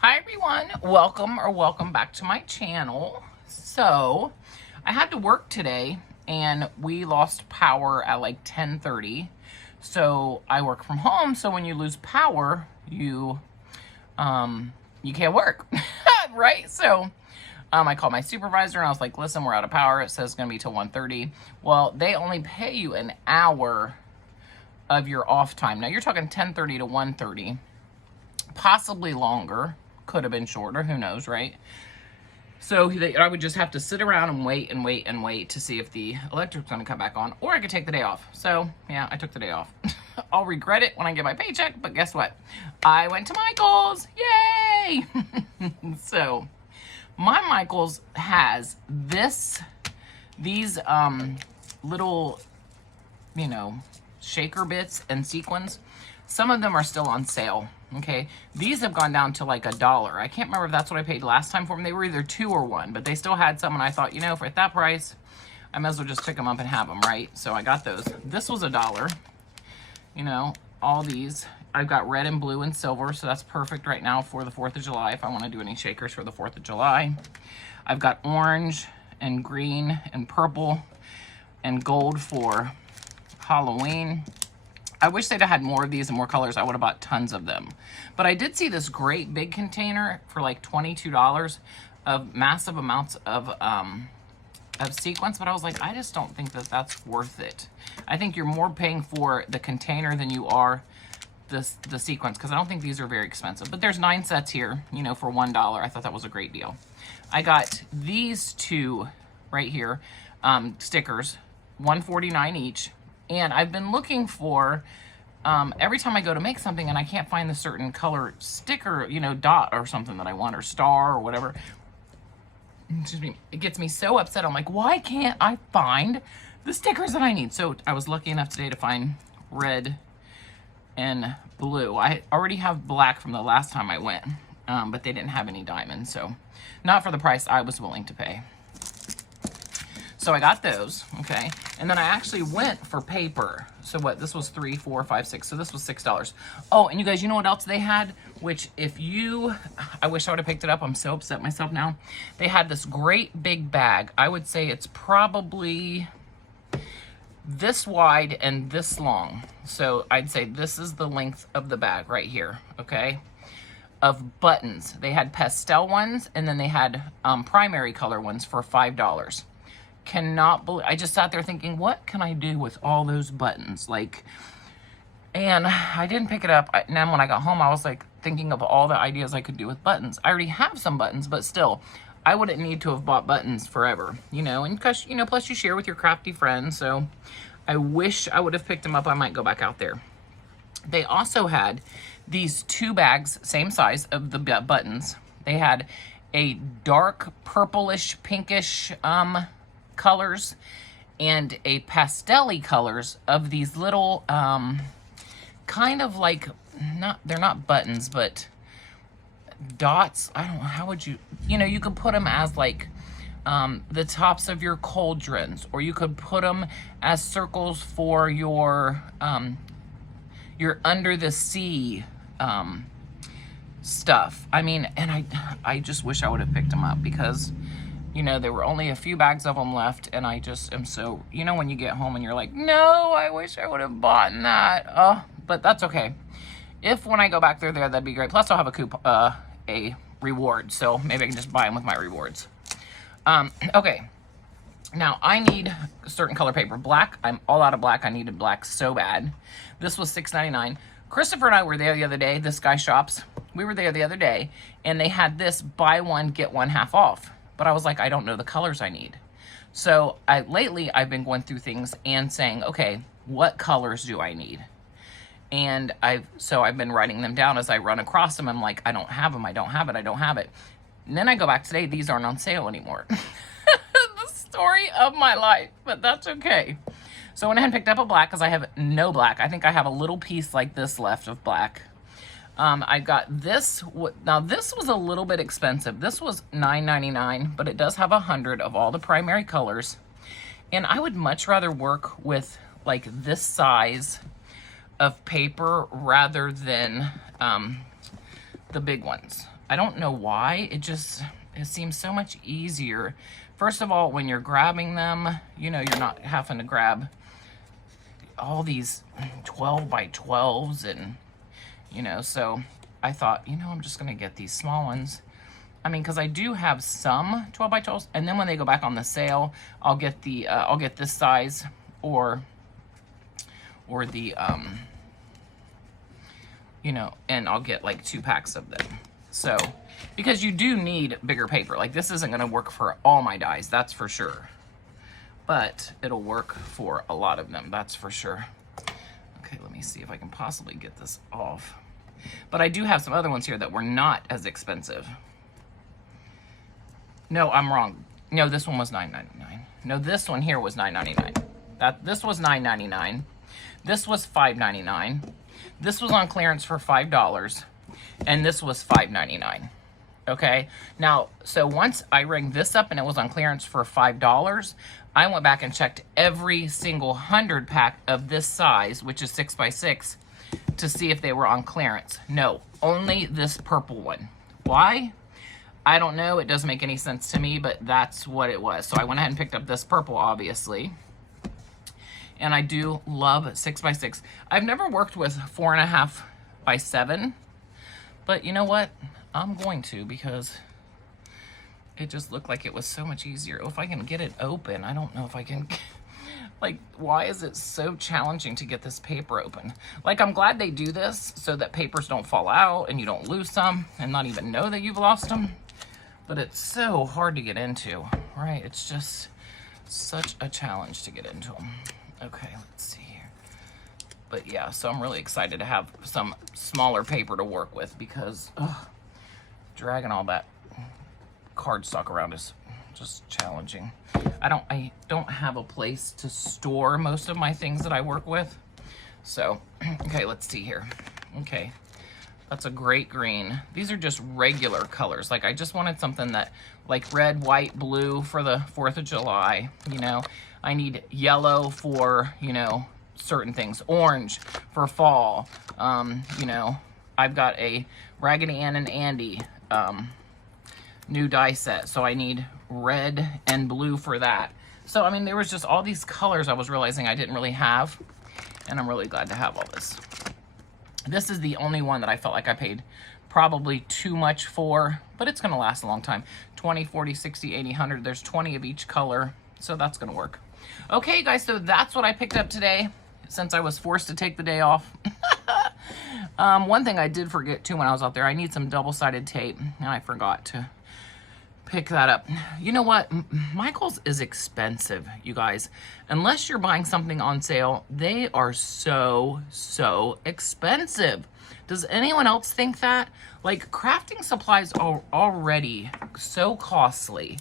Hi everyone, welcome back to my channel. So I had to work today and we lost power at like 10:30. So I work from home, so when you lose power, you can't work. Right? So I called my supervisor and I was like, listen, we're out of power. It says it's gonna be till 1:30. Well, they only pay you an hour of your off time. Now you're talking 10:30 to 1:30, possibly longer. Could have been shorter, who knows, right? So I would just have to sit around and wait to see if the electric's gonna come back on, or I could take the day off. So yeah, I took the day off. I'll regret it when I get my paycheck, but guess what? I went to Michael's, yay! So my Michael's has these little, shaker bits and sequins. Some of them are still on sale. Okay, these have gone down to like $1. I can't remember if that's what I paid last time for them. They were either 2 or 1, but they still had some, and I thought, for at that price, I might as well just pick them up and have them, right? So I got those. This was $1. All these. I've got red and blue and silver, so that's perfect right now for the 4th of July if I want to do any shakers for the 4th of July. I've got orange and green and purple and gold for Halloween. I wish they'd have had more of these and more colors. I would have bought tons of them. But I did see this great big container for like $22 of massive amounts of sequins, but I was like, I just don't think that that's worth it. I think you're more paying for the container than you are the sequins, because I don't think these are very expensive. But there's 9 sets here, for $1. I thought that was a great deal. I got these 2 right here, stickers, $1.49 each. And I've been looking for, every time I go to make something and I can't find the certain color sticker, dot or something that I want, or star or whatever. Excuse me. It gets me so upset. I'm like, why can't I find the stickers that I need? So I was lucky enough today to find red and blue. I already have black from the last time I went, but they didn't have any diamonds. So not for the price I was willing to pay. So I got those, okay? And then I actually went for paper. So what, this was 3, 4, 5, 6. So this was $6. Oh, and you guys, you know what else they had? Which I wish I would have picked it up. I'm so upset myself now. They had this great big bag. I would say it's probably this wide and this long. So I'd say this is the length of the bag right here, okay? Of buttons. They had pastel ones, and then they had primary color ones for $5. Cannot believe, I just sat there thinking, what can I do with all those buttons? And I didn't pick it up. And then when I got home, I was like thinking of all the ideas I could do with buttons. I already have some buttons, but still, I wouldn't need to have bought buttons forever, and because, plus you share with your crafty friends. So I wish I would have picked them up. I might go back out there. They also had these 2 bags, same size, of the buttons. They had a dark purplish, pinkish, colors and a pastel-y colors of these little kind of like, they're not buttons, but dots. I don't know, how would you you could put them as like the tops of your cauldrons, or you could put them as circles for your under the sea stuff. I mean, and I just wish I would have picked them up, because there were only a few bags of them left, and I just am so, when you get home and you're like, no, I wish I would have bought that. But that's okay. If when I go back there, that'd be great. Plus I'll have a reward, so maybe I can just buy them with my rewards. Okay. Now I need a certain color paper. Black, I'm all out of black. I needed black so bad. This was $6.99. Christopher and I were there the other day, this guy shops. We were there the other day, and they had this buy one, get one half off. But I was like, I don't know the colors I need. So lately I've been going through things and saying, okay, what colors do I need? And I've been writing them down as I run across them. I'm like, I don't have them. I don't have it. I don't have it. And then I go back today. These aren't on sale anymore. The story of my life, but that's okay. So I went ahead and picked up a black, because I have no black. I think I have a little piece like this left of black. I got this. Now this was a little bit expensive. This was $9.99, but it does have 100 of all the primary colors. And I would much rather work with like this size of paper rather than the big ones. I don't know why. It seems so much easier. First of all, when you're grabbing them, you know, you're not having to grab all these 12 by 12s and, you know, so I thought, you know, I'm just going to get these small ones. I mean, because I do have some 12 by 12s, and then when they go back on the sale, I'll get the I'll get this size or the you know, and I'll get like 2 packs of them. So because you do need bigger paper. Like, this isn't going to work for all my dies, that's for sure, but it'll work for a lot of them, that's for sure. Okay, let me see if I can possibly get this off. But I do have some other ones here that were not as expensive. No, I'm wrong. No, this one was $9.99. No, this one here was $9.99. This was $9.99. This was $5.99. This was on clearance for $5, and this was $5.99. Okay, now, so once I rigged this up and it was on clearance for $5, I went back and checked every single 100 pack of this size, which is 6 by 6, to see if they were on clearance. No, only this purple one. Why? I don't know. It doesn't make any sense to me, but that's what it was. So I went ahead and picked up this purple, obviously. And I do love 6 by 6. I've never worked with 4.5 by 7, but you know what? I'm going to, because it just looked like it was so much easier. If I can get it open, I don't know if I can. Like, why is it so challenging to get this paper open? Like, I'm glad they do this so that papers don't fall out and you don't lose some and not even know that you've lost them. But it's so hard to get into, right? It's just such a challenge to get into them. Okay, let's see here. But yeah, so I'm really excited to have some smaller paper to work with, because dragging all that cardstock around is just challenging. I don't have a place to store most of my things that I work with. So, okay, let's see here. Okay, that's a great green. These are just regular colors. Like, I just wanted something that, like red, white, blue for the 4th of July, you know. I need yellow for, you know, certain things. Orange for fall. You know, I've got a Raggedy Ann and Andy new die set, so I need red and blue for that. So, I mean, there was just all these colors I was realizing I didn't really have, and I'm really glad to have all this. This is the only one that I felt like I paid probably too much for, but it's going to last a long time. 20, 40, 60, 80, 100. There's 20 of each color, so that's going to work. Okay, guys, so that's what I picked up today, since I was forced to take the day off. One thing I did forget, too, when I was out there, I need some double-sided tape, and I forgot to pick that up. You know what? Michael's is expensive, you guys. Unless you're buying something on sale, they are so expensive. Does anyone else think that? Like, crafting supplies are already so costly,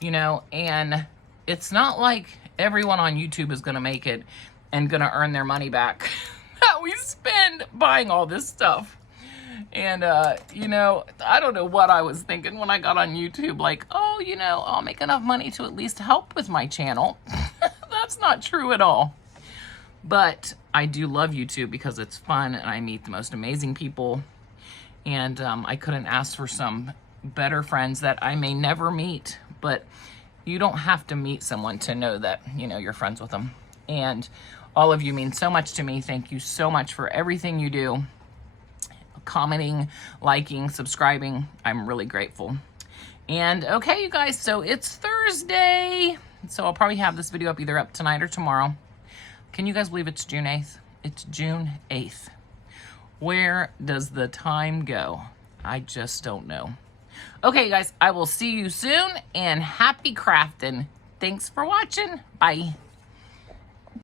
you know, and it's not like everyone on YouTube is going to make it and going to earn their money back that we spend buying all this stuff. And, you know, I don't know what I was thinking when I got on YouTube. Like, oh, you know, I'll make enough money to at least help with my channel. That's not true at all. But I do love YouTube because it's fun and I meet the most amazing people. And I couldn't ask for some better friends that I may never meet. But you don't have to meet someone to know that, you know, you're friends with them. And all of you mean so much to me. Thank you so much for everything you do. Commenting, liking, subscribing. I'm really grateful. And okay, you guys, so it's Thursday. So I'll probably have this video up either tonight or tomorrow. Can you guys believe it's June 8th? It's June 8th. Where does the time go? I just don't know. Okay, guys, I will see you soon, and happy crafting. Thanks for watching. Bye.